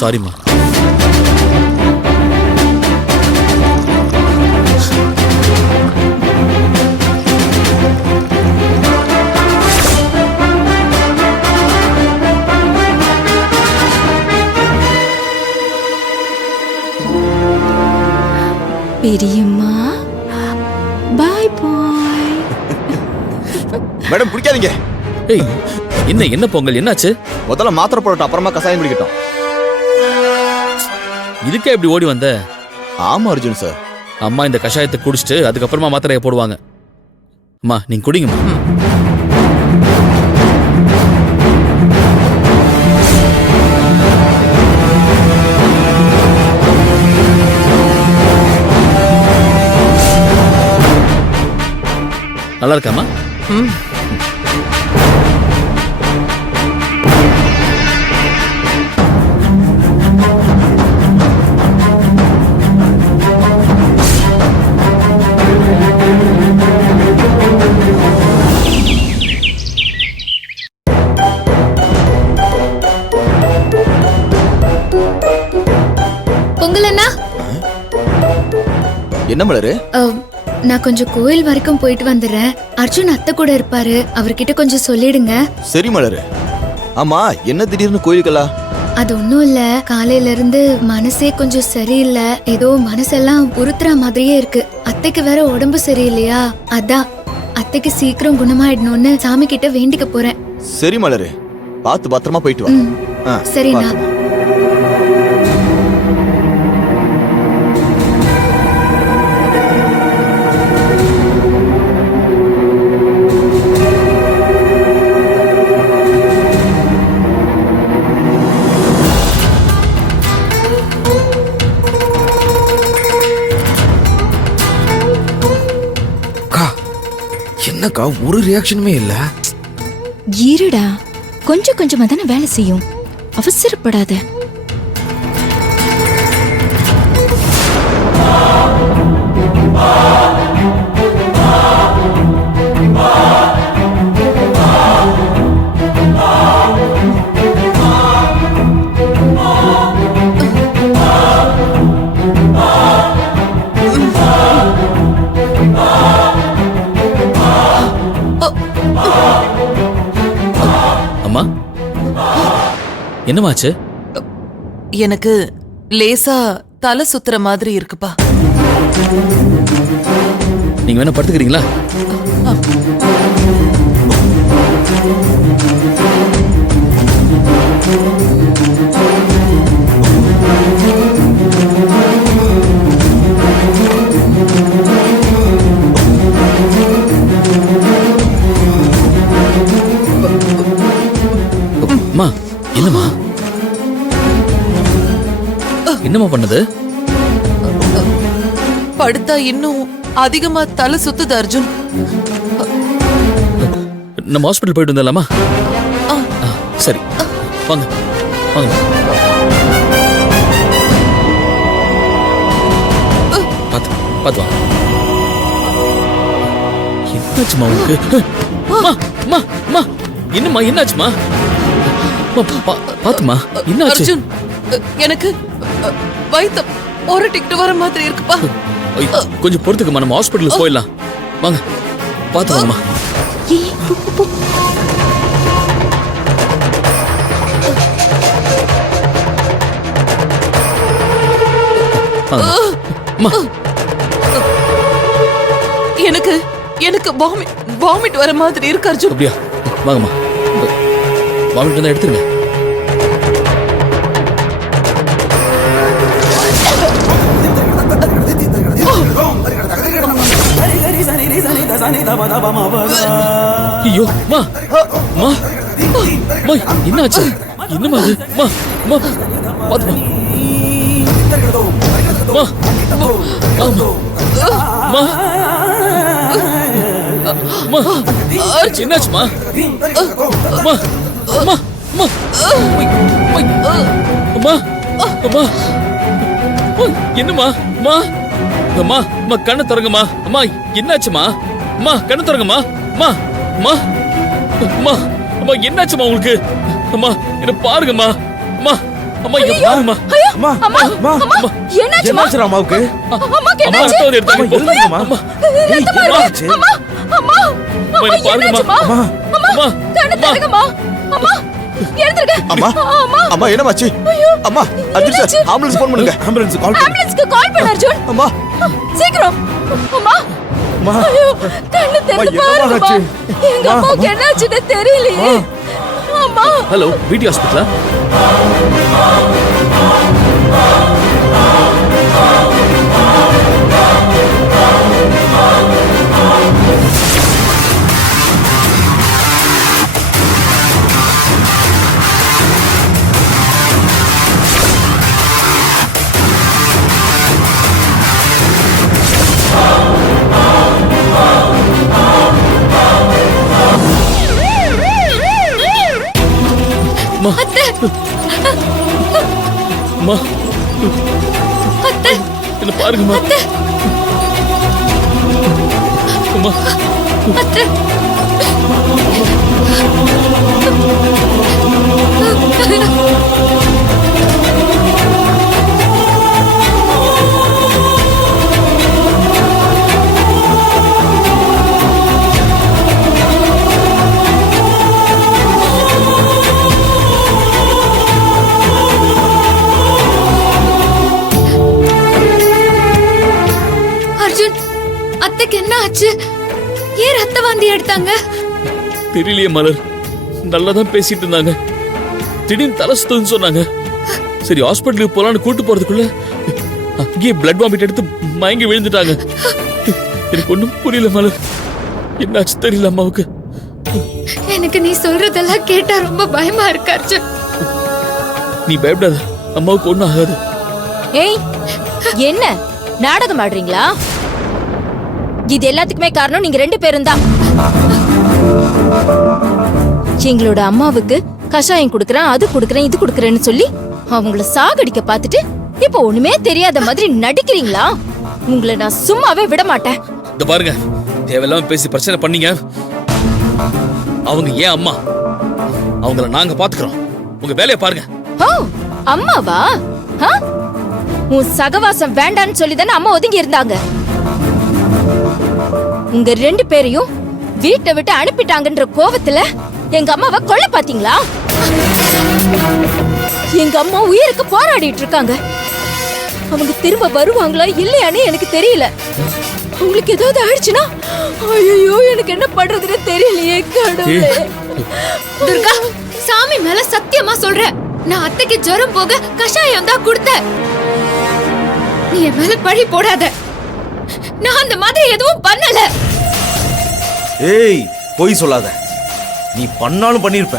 சாரிம்மா. பெரியம்மா பாய் பாய். மேடம் குடிக்காதீங்க. ஏய், என்ன பொங்கல் என்னாச்சு? முதல்ல மாத்திரை போடட்டும், அப்புறமா கசாயம் குடிக்கட்டும். இதுக்கே இப்படி ஓடி வந்த? ஆமா அர்ஜுன் சார். அம்மா இந்த கஷாயத்தை குடிச்சிட்டு அதுக்கப்புறமா மாத்திரையை போடுவாங்க. அம்மா நீங்க குடிங்கம்மா. நல்லா இருக்காமா? பொங்கல் அண்ணா, என்ன மலரு? நான் கொஞ்சம் கோயில் வரைக்கும் போயிட்டு வந்துடுறேன். அர்ஜுன் அத்தை கூட இருப்பாரு, அவர்கிட்ட கொஞ்சம் சொல்லிடுங்க. சரி மலரு. ஆமா, என்ன திடீர்னு கோயிலுக்கெல்லாம்? அது ஒண்ணும் இல்ல, காலையில இருந்து மனசே கொஞ்சம் சரியில்லை. ஏதோ மனசெல்லாம் உறுத்துற மாதிரியே இருக்கு. அத்தைக்கு வேற உடம்பு சரியில்லையா, அதான் அத்தைக்கு சீக்கிரம் குணமாயிடணும்னு சாமி கிட்ட வேண்டிக்க போறேன். சரி மலரு, பார்த்து பத்திரமா போயிட்டு வா. சரிண்ணா. என்னக்கா ஒரு ரியாக்ஷனுமே இல்ல? இருடா, கொஞ்சம் கொஞ்சமா தானே வேலை செய்யும், அவசரப்படாத. அம்மா என்னமாச்சு? எனக்கு லேசா தலை சுத்துற மாதிரி இருக்குப்பா. நீங்க வேணா படுத்துக்கிறீங்களா? அம்மா என்னம்மா என்னம்மா பண்ணது? படுத்தா இன்னும் அதிகமா தலை சுத்துது அர்ஜுன். நம்ம ஹாஸ்பிட்டல் போயிட்டு வந்தலாமா? சரி வாங்க வாங்க. பாத்து பாத்து வாங்க. என்னாச்சுமா உங்களுக்கு? என்னம்மா என்னாச்சுமா? பாத்துமா என்னாச்சு? அர்ஜுன், எனக்கு வயித்த ஒரட்டிக்கிட்டு வர மாதிரி இருக்குப்பா. கொஞ்சம் பொறுத்துக்குமா, நம்ம ஹாஸ்பிட்டலுக்கு போயிடலாம். வாங்க பாத்து வாங்கம்மா. எனக்கு எனக்கு வாமிட் வர மாதிரி இருக்கு அர்ஜுன். அப்படியா? வாங்கம்மா, வாமிட் வந்தா எடுத்துருங்க. ஐயோ மா மா மா என்னாச்சு? என்னமா இது? மா மா பாத்து மா மா மா என்னாச்சுமா? மா மா மா அம்மா அம்மா என்னம்மா? மா அம்மா அம்மா கண்ணை திறங்கம்மா. அம்மா என்னாச்சுமா? அம்மா கண்ணை திறங்கம்மா. அம்மா அம்மா அம்மா அம்மா என்னாச்சுமா உங்களுக்கு? அம்மா என்ன பாருங்கம்மா. அம்மா அம்மா இங்க பாருமா. அம்மா அம்மா அம்மா என்னாச்சுமா என்னாச்சு அம்மாவுக்கு? அம்மாக்கு அம்மா என்னாச்சு ரத்தம் வருது, அம்மா எடுத்துக்கோ. எழுந்துமா? ரத்தமா இருக்கு. அம்மா அம்மா அம்மா, இங்க பாருங்கம்மா. என்னாச்சுமா அம்மா அம்மா கண்ணு திறங்கம்மா அம்மா எழுந்திருங்க அம்மா அம்மா அம்மா என்னமாச்சு? அம்மா அர்ஜுன் சார் ஆம்புலன்ஸ் ஃபோன் பண்ணுங்க. ஆம்புலன்ஸ் கால் பண்ணு. ஆம்புலன்ஸ்க்கு கால் பண்ணு அர்ஜுன் அம்மா சீக்கிரம் அம்மா அம்மா ஐயோ கண்ணு திறந்து என்னம்மா பாருங்கம்மா ஆச்சு? எங்க அம்மா, அம்மாவுக்கு என்னாச்சுன்னு தெரியலையே அம்மா ஹலோ பிடி ஹாஸ்பிட்டலா? அம்மா அம்மா என்ன பாருங்கம்மா. அம்மா அர்ஜுன் அத்தைக்கு என்ன ஆச்சு? ஏன் ரத்த வாந்தி எடுத்தாங்க? தெரியலையே மலர், நல்லாதான் பேசிட்டு இருந்தாங்க. திடீர்னு தலை சுத்துதுன்னு சொன்னாங்க. சரி ஹாஸ்பிட்டலுக்கு போலான்னு கூட்டு போறதுக்குள்ள அங்கேயே பிளட் வாமிட் எடுத்து மயங்கி விழுந்துட்டாங்க. எனக்கு ஒண்ணும் புரியல மலர், என்னாச்சு தெரியல அம்மாவுக்கு. எனக்கு நீ சொல்றதெல்லாம் கேட்டா ரொம்ப பயமா இருக்கு அர்ஜுன். நீ பயப்படாத, அம்மாவுக்கு ஒண்ணும் ஆகாது. ஏய் என்ன நாடகம் ஆடுறீங்களா? இது எல்லாத்துக்குமே காரணம் நீங்க ரெண்டு பேரும் தான். எங்களோட அம்மாவுக்கு கஷாயம் குடுக்கறேன், அது குடுக்கறேன், இது குடுக்கறேன்னு சொல்லி அவங்கள சாகடிக்க பார்த்துட்டு இப்ப ஒண்ணுமே தெரியாத மாதிரி நடிக்கிறீங்களா? உங்களை நான் சும்மாவே விட மாட்டேன். இந்த பாருங்க, தேவையில்லாம பேசி பிரச்சனை பண்ணீங்க. அவங்க ஏன் அம்மா, அவங்கள நாங்க பாத்துக்கிறோம். உங்க வேலையை பாருங்க. ஓ அம்மாவா? ஆ? உன் சகவாசம் வேண்டான்னு சொல்லி தானே அம்மா ஒதுங்கி இருந்தாங்க. உங்க ரெண்டு பேரையும் வீட்டை விட்டு அனுப்பிட்டாங்கன்ற கோவத்துல எங்க அம்மாவை கொல்ல பாத்தீங்களா? எங்க அம்மா உயிருக்கு போராடிட்டு இருக்காங்க. அவங்க திரும்ப வருவாங்களா இல்லையான்னு எனக்கு தெரியல. உங்களுக்கு ஏதாவது ஆயிடுச்சுன்னா ஐயோ எனக்கு என்ன பண்றதுன்னு தெரியலையே கடவுளே. துர்கா, சாமி மேல சத்தியமா சொல்றேன், நான் அத்தைக்கு ஜுரம் போக கஷாயம் தான் கொடுத்தேன். நீ என் மேல பழி போடாத. நான் அந்த மாதிரி எதுவும் பண்ணல. ஏய் பொய் சொல்லாத. நீ பண்ணாலும் பண்ணிருப்ப.